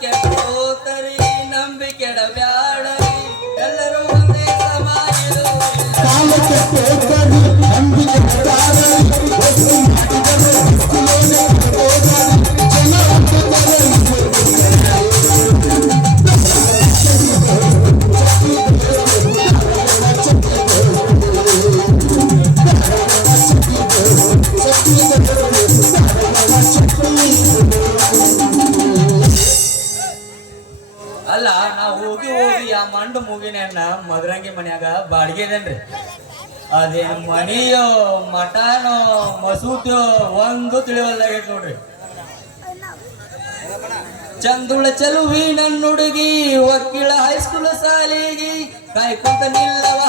ಕೆಟ್ಟೋತರಿ ನಂಬಿಕೆಡಬ್ಯಾಡರಿ ಎಲ್ಲರೂ ಒಂದೇ ಸಮಾಜ ನಂಬಿಕೆ ಗೌರಂಗಿ ಮನ್ಯಾಗ ಬಾಡಿಗೆದೇನ್ರಿ ಅದೇನು ಮನಿಯೋ ಮಠಾನೋ ಮಸೂತಿಯೋ, ಒಂದು ತಿಳಿವಲ್ಲಾಗೈತೆ ನೋಡ್ರಿ. ಚಂದುಳ ಚಲು ನನ್ನ ಹುಡುಗಿ ವಕೀಳ ಹೈಸ್ಕೂಲ್ ಸಾಲಿಗಿ, ಕಾಯ್ಕೊಂತ ನಿಲ್ಲವ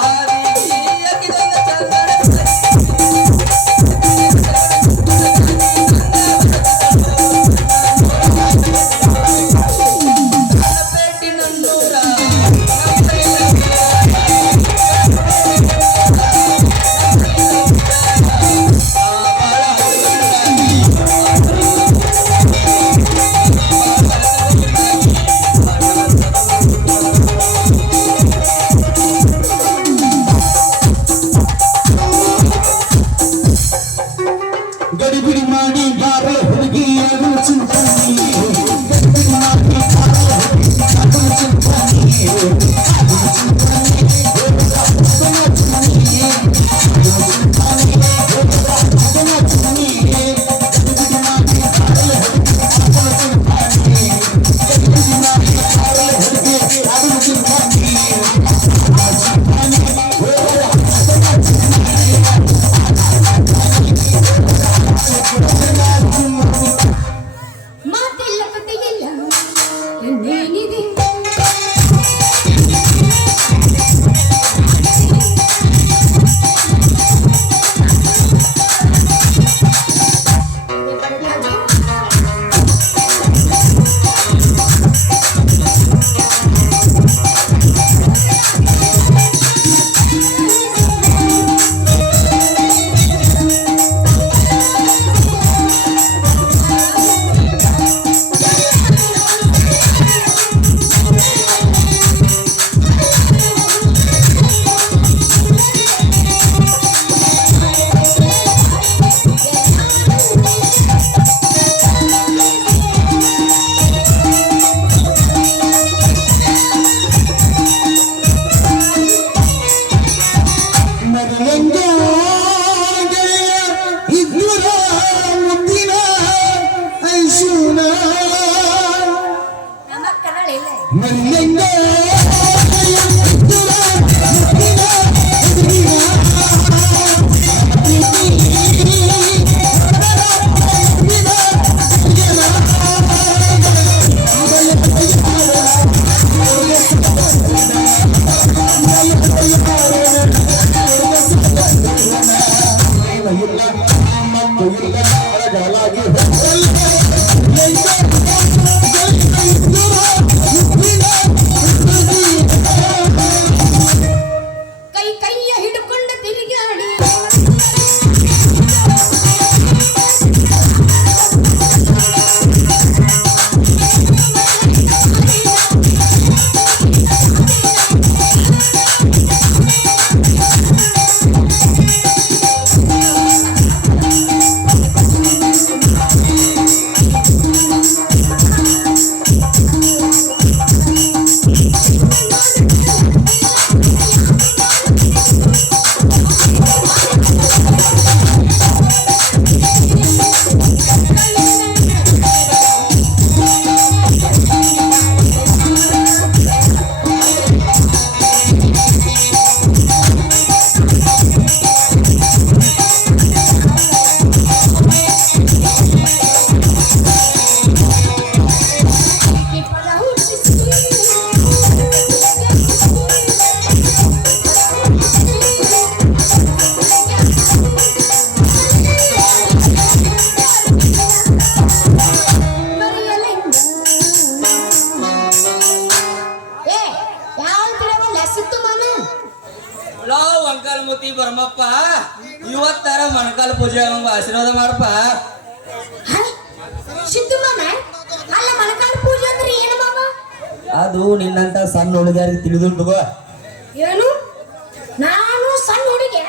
Hola. ಸಿದ್ದು ಮಾಮ? ಅಲ್ಲ ಮಳಕಾಲ ಪೂಜೆ ಅಂದ್ರೆ ಏನು ಮಾಮ? ಅದು ನಿನ್ನಂತ ಸಣ್ಣ ಹುಡುಗರಿಗೆ ತಿಳಿದಿಲ್ಲ ತಗೋ ಏನು? ನಾನು ಸಣ್ಣ ಹುಡುಗೆ?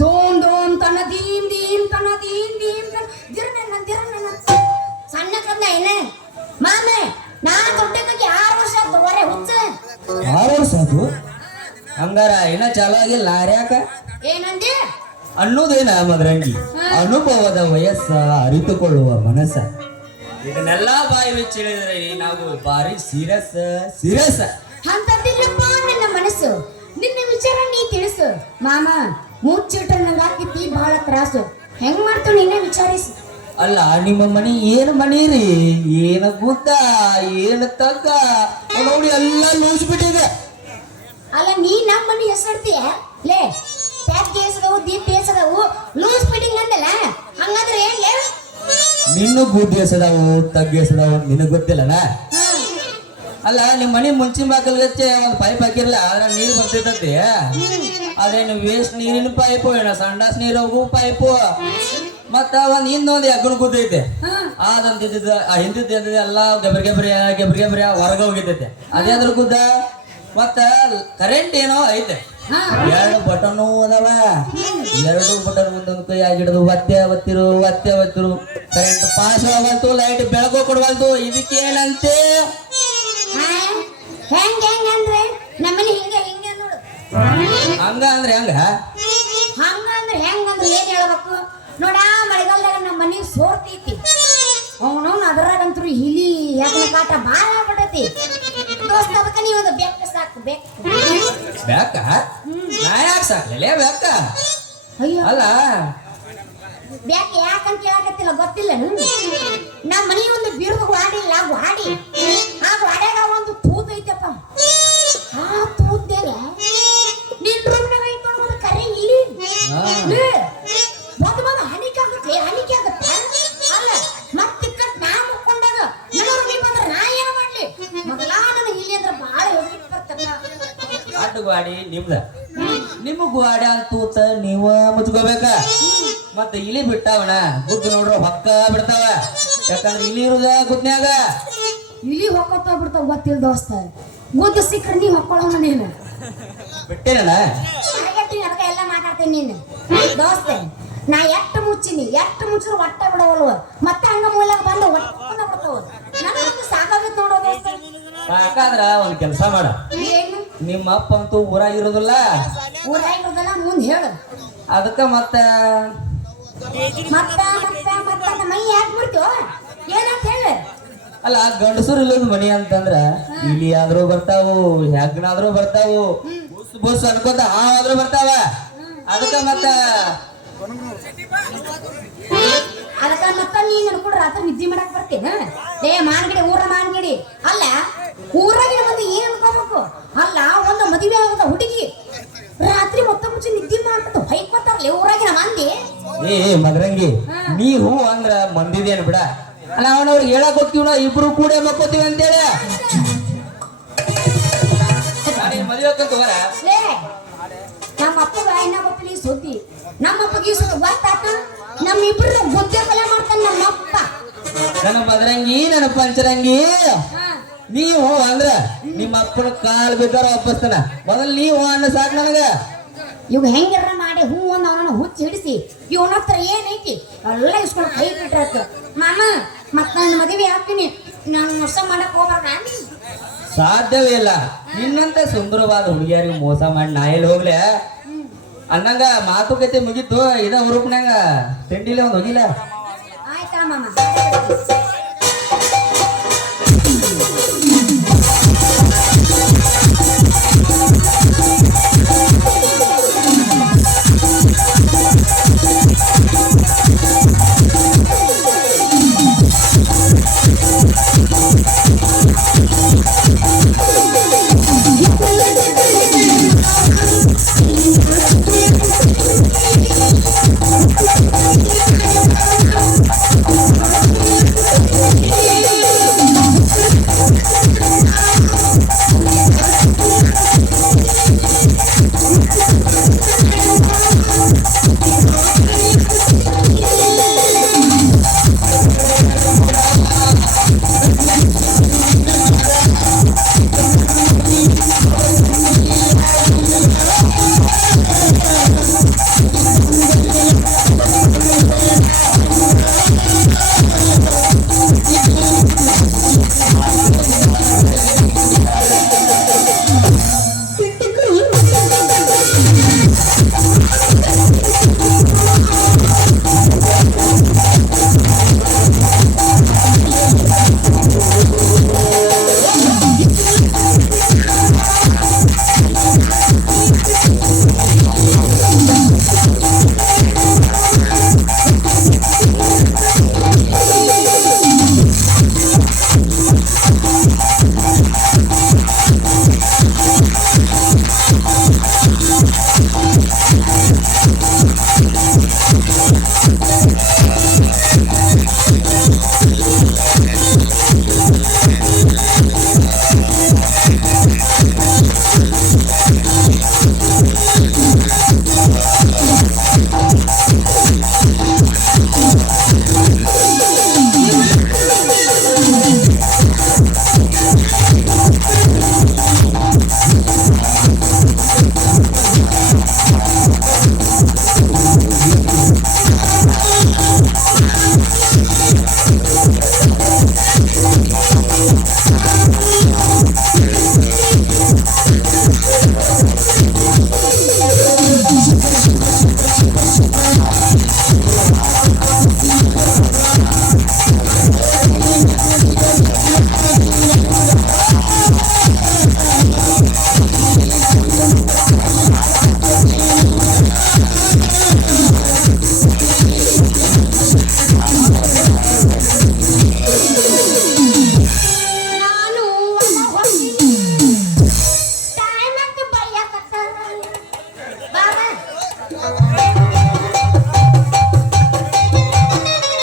ದೋನ್ ದೋನ್ ತನ ದೀನ್ ದೀನ್ ತನ ದೀನ್ ದೀನ್ ತನ. ದಿರ ನನ್ನ ದಿರ ನನ್ನ ಸಣ್ಣ ಕಂದ ಏನೇ? ಮಾಮೆ ನಾನು ದೊಡ್ಡಕ್ಕೆ ಆರು ವರ್ಷ ಆಯ್ತು ಬರೇ ಹುಚ್ಚ. ಆರು ವರ್ಷ ಆಯ್ತು? ಹಂಗಾರ ಏನ ಚಾಲೋ ಆಗಿಲ್ಲ ಯಾಕ ಏನಂದೆ? ಅನ್ನೋದೇನ ಮದ್ರಂಗಿ? ಅನುಭವದ ವಯಸ್ಸ ಅರಿತುಕೊಳ್ಳುವ ಮನಸ್ಸ. ಇದನ್ನೆಲ್ಲ ಬಾಯಿ ಬಿಚ್ಚಿಳಿದ್ರೆ ನಾವು ಬಾರಿ ಸೀರಸ ಸೀರಸ ಅಂತದಿಲ್ಲಪ್ಪ ನನ್ನ ಮನಸ್ಸು. ನಿನ್ನ ವಿಚಾರ ನೀ ತಿಳಿಸು. ಮಾಮ ಮೂರ್ ನಂಗೆ ಹಾಕಿತಿ ಬಹಳ ತ್ರಾಸು. ಹೆಂಗ್ ಮಾಡ್ತು ನಿನ್ನ ವಿಚಾರಿಸು? ಅಲ್ಲ ನಿಮ್ಮ ಮನಿ ಏನು ಮನಿ ರೀ? ಏನ ಗುದ್ದ ಏನ ತಗ್ಗ? ನೋಡಿ ಎಲ್ಲ ಲೂಸ್ಬಿಟ್ಟಿದೆ ಅಲ್ಲ ನೀ ನಮ್ಮ ಮನೆ ಹೆಸರ್ತೀಯ? ಲೇ ದೀಪ್ ಲೂಸ್ ಫಿಟ್ಟಿಂಗ್ ಅಂದಲ್ಲ? ಹಂಗಂದ್ರೆ ನಿನ್ನ ಬೂದಿ ಎಸದಾವು ತಗ್ಗ ಎಸದಾವು ನಿನಗ್ ಗೊತ್ತಿಲ್ಲನ? ಅಲ್ಲ ನಿಮ್ಮ ಮನೆ ಮುಂಚಿನ ಬಾಕಲ್ಗಚ್ಚೆ ಒಂದು ಪೈಪ್ ಹಾಕಿರ್ಲ ಅದ್ರ ನೀರ್ ಆದ್ರೆ ಅದೇನು ವೇಸ್ಟ್ ನೀರಿನ ಪೈಪು ಏನ ಸಂಡಾಸ್ ನೀರು ಹೋಗು ಪೈಪು ಮತ್ತ ಒಂದ್ ಇನ್ನೊಂದ್ ಎಗ್ಗನ ಗುದ್ದೈತೆ ಅದಂತ ಹಿಂದಿದ್ದು ಎಲ್ಲ ಗೆಬ್ರಿ ಗೆಬ್ರಿ ಗೆಬ್ರಿ ಗೆಬ್ರಿ ಹೊರಗೆ ಹೋಗಿದ್ದೈತೆ. ಅದೇ ಅದ್ರ ಗುದ್ದ. ಮತ್ತ ಕರೆಂಟ್ ಏನೋ ಐತೆ. ಎರಡು ಬಟನ್ ಅದಾವ. ಎರಡು ಬಟನ್ ಒಂದೊಂದು ಕೈ ಆಗಿಡದು ಒತ್ತೆ ಒತ್ತಿರು ಒತ್ತೆ ಒತ್ತಿರು. ಕರೆಂಟ್ ಪಾಸ್ ಆಗಲ್ತು ಲೈಟ್ ಬೆಳಕು ಕೊಡವಲ್ದು ಇದಕ್ಕೇನಂತೆ? ಹೆಂಗ್ ಹೆಂಗ್ ಅಂದ್ರೆ? ಹಿಂಗೆ ಹಿಂಗೆ ಅಂದ್ರೆ ಹಂಗ? ಹಂಗ ಅಂದ್ರೆ ಹೆಂಗ್ ಅಂದ್ರೆ ಏನ್ ಹೇಳ್ಬೇಕು? ನೋಡ ಮಳೆಗಾಲದಾಗ ನಮ್ಮ ಮನೆ ಸೋರ್ತೈತಿ. ಅವನವ್ನ ಅದ್ರಾಗಂತೂ ಹಿಲಿ ಯಾಕನ ಕಾಟ ಭಾಳ ಆಗ್ಬಿಟ್ಟೈತಿ. ದೋಸ್ತ ಅದಕ್ಕೆ ಬೆಕ್ಕ ಸಾಕು ಬೆಕ್ಕ. ಬ್ಯಾಕ ನಾ ಯಾಕೆ ಸಾಕ್ಲೇ ಅಯ್ಯೋ. ಅಲ್ಲ. ಬ್ಯಾಕ್ ಯಾಕಂತ ಕೇಳಕತ್ತಿಲ್ಲ ಗೊತ್ತಿಲ್ಲ ನಮ್ಮ ಮನೆ ಒಂದು ಬೀರ್ಗ ಗಾಡಿಲ್ಲ ಗಾಡಿ ಆ ಗ್ವಾಡ್ಯಾಗ ಒಂದು ತೂತ್ ಐತಪ್ಪ. ಆ ತೂತ್ದಾಗ ನಿನ್ ರೂಮ್ನಾಗ ಐತ ಒಂದು ಕರೆ ಇಲ್ಲಿ ಬಂದು ಬಂದು ಹನಿಕೆ ಆಗುತ್ತೆ ಹನಿಕೆ ಆಗುತ್ತೆ. ಅಲ್ಲ ಮತ್ತೆ ಕಟ್ ನಾ ಮುಕ್ಕೊಂಡಾಗ ನನ್ನ ರೂಮಿಗೆ ಬಂದ್ರೆ ನಾ ಏನು ಮಾಡ್ಲಿ? ಮೊದಲ ನನಗೆ ಇಲ್ಲಿ ಅಂದ್ರೆ ಭಾಳ ಹೆದರಿಕೆ ಬರ್ತಕ್ಕ ಅಡ್ಡ ಗಾಡಿ ನಿಮ್ದ. ನಿಮ್ಮ ಆಡ ತೂತ ನೀವ ಮುಚ್ಕೋಬೇಕ? ಮತ್ತ ಇಲಿ ಬಿಟ್ಟಾವಣ ಗುದ್ದು ನೋಡ್ರ ಹೊಕ್ಕ ಬಿಡ್ತಾವ. ಯಾಕಂದ್ರೆ ಇಲಿ ಇರುದ ಗುದ್ನ್ಯಾಗ. ಇಲಿ ಹೊಕ್ಕೋತ ಬಿಡ್ತಾವ ಗೊತ್ತಿಲ್ಲ ದೋಸ್ತ. ಗುದ್ದು ಸಿಕ್ಕ ನೀ ಹೊಕ್ಕೊಳ್ಳೋಣ ನೀನು. ಬಿಟ್ಟೇನಲ್ಲ ಅದಕ್ಕೆ ಎಲ್ಲ ಮಾತಾಡ್ತೀನಿ ನೀನು. ದೋಸ್ತ ನಾ ಎಷ್ಟು ಮುಚ್ಚಿನಿ ಎಷ್ಟು ಮುಚ್ಚರು ಒಟ್ಟ ಬಿಡವಲ್ವ. ಮತ್ತೆ ಹಂಗ ಮೂಲಕ ಬಂದು ಒಟ್ಟ ಬಿಡ್ತಾವ. ನನಗೊಂದು ಸಾಕಾಗಿತ್ತು ನೋಡೋ ದೋಸ್ತ. ಸಾಕಾದ್ರ ಒಂದ್ ಕೆಲಸ ಮಾಡ. ಏನು? ನಿಮ್ಮ ಅಪ್ಪ ಅಂತೂ ಊರಾಗ ಇರೋದಿಲ್ಲ ಮುಂದೆ ಹೇಳು. ಅದಕ್ಕೆ ಮತ್ತೆ ಮತ್ತ ಮತ್ತ ಮತ್ತ ಮೈ ಯಾಕೆ ಬಿಡ್ತೀವ ಏನಂತ ಹೇಳು. ಅಲ್ಲ ಗಂಡಸರು ಇಲ್ಲದ ಮನಿ ಅಂತಂದ್ರ ಇಲ್ಲಿ ಆದ್ರೂ ಬರ್ತಾವು ಹೆಗ್ನಾದ್ರೂ ಬರ್ತಾವು ಬುಸ್ ಬುಸ್ ಅನ್ಕೋತ ಆದ್ರೂ ಬರ್ತಾವ. ಅದಕ್ಕ ಮತ್ತ ಅದಕ್ಕ ಮತ್ತ ನೀನ್ ಅನ್ಕೊಂಡು ರಾತ್ರಿ ನಿದ್ದೆ ಮಾಡಕ್ ಬರ್ತೀನ? ಏ ಮಾನ್ಗಿಡಿ ಊರ ಮಾನ್ಗಿಡಿ. ಅಲ್ಲ ಊರಾಗಿನ ಮಂದಿ ಏನ್ ಅನ್ಕೋಬೇಕು? ಅಲ್ಲ ಒಂದು ಮದುವೆ ಆಗದ ಹುಡುಗಿ. ರಾತ್ರಿ ಮೊತ್ತ ನಿದ್ದೆ ಮಾಡ್ಬಿಟ್ಟು ಹೊಯ್ಕೋತಾರಲ್ಲ ಊರಾಗಿನ ಮಂದಿ. ಏ ಮದರಂಗಿ ನೀ ಹೂ ಅಂದ್ರ ಮಂದಿದೇನು ಬಿಡ. ನಾವನವ್ರಿಗೆ ಹೇಳಕ್ ಹೋಗ್ತೀವಿ ಇಬ್ರು ಕೂಡ ಮಕ್ಕೋತೀವಿ ಅಂತೇಳಿ. ನಮ್ಮ ಅಪ್ಪಗ ಇನ್ನೊಬ್ಬಪ್ಪಲಿ ಸುದ್ದಿ ನಮ್ಮ ಅಪ್ಪಗೆ ಸುದ್ದಿ ಗೊತ್ತಾತ? ನಮ್ಮ ಇಬ್ರು ಗುದ್ದೆ ಕೊಲೆ ಮಾಡ್ತಾನೆ ನಮ್ಮ ಅಪ್ಪ ನನ್ನ ಮದರಂಗಿ ನನ್ನ ಪಂಚರಂಗಿ. ನೀವು ಅಂದ್ರ ನಿಮ್ಮ ಅಪ್ಪನ ಕಾಲ್ ಬೇಕಾರ ಒಪ್ಪಿಸ್ತಾನ ಮೊದಲ್ ನೀವು ಅನ್ನ ಸಾಕ್ ನನಗ. ಇವ್ ಹೆಂಗಿರ ಮಾಡಿ ಹೂ ಒಂದು ಅವನನ್ನ ಹುಚ್ಚಿ ಹಿಡಿಸಿ. ಇವನ ಹತ್ರ ಏನೈತಿ ಎಲ್ಲ ಇಸ್ಕೊಂಡು ಕೈ ಬಿಟ್ರಾತ ಮಾಮ ಮತ್ತ ನನ್ನ ಮದುವೆ ಹಾಕ್ತೀನಿ ನಾನು ಮೋಸ ಮಾಡಕ್ ಹೋಗ್ಬಾರ್ದ? ಸಾಧ್ಯವೇ ಇಲ್ಲ. ನಿನ್ನಂತ ಸುಂದರವಾದ ಹುಡುಗಿಯರಿಗೆ ಮೋಸ ಮಾಡಿ ನಾ ಎಲ್ಲಿ ಹೋಗ್ಲೆ? ಅನ್ನಂಗ ಮಾತುಕತೆ ಮುಗಿತು. ಇದ ಹುರುಪ್ನ್ಯಾಗ ತಿಂಡಿಲೆ ಒಂದ್ ಹೋಗಿಲ್ಲ. ಆಯ್ತಾ ಮಾಮ?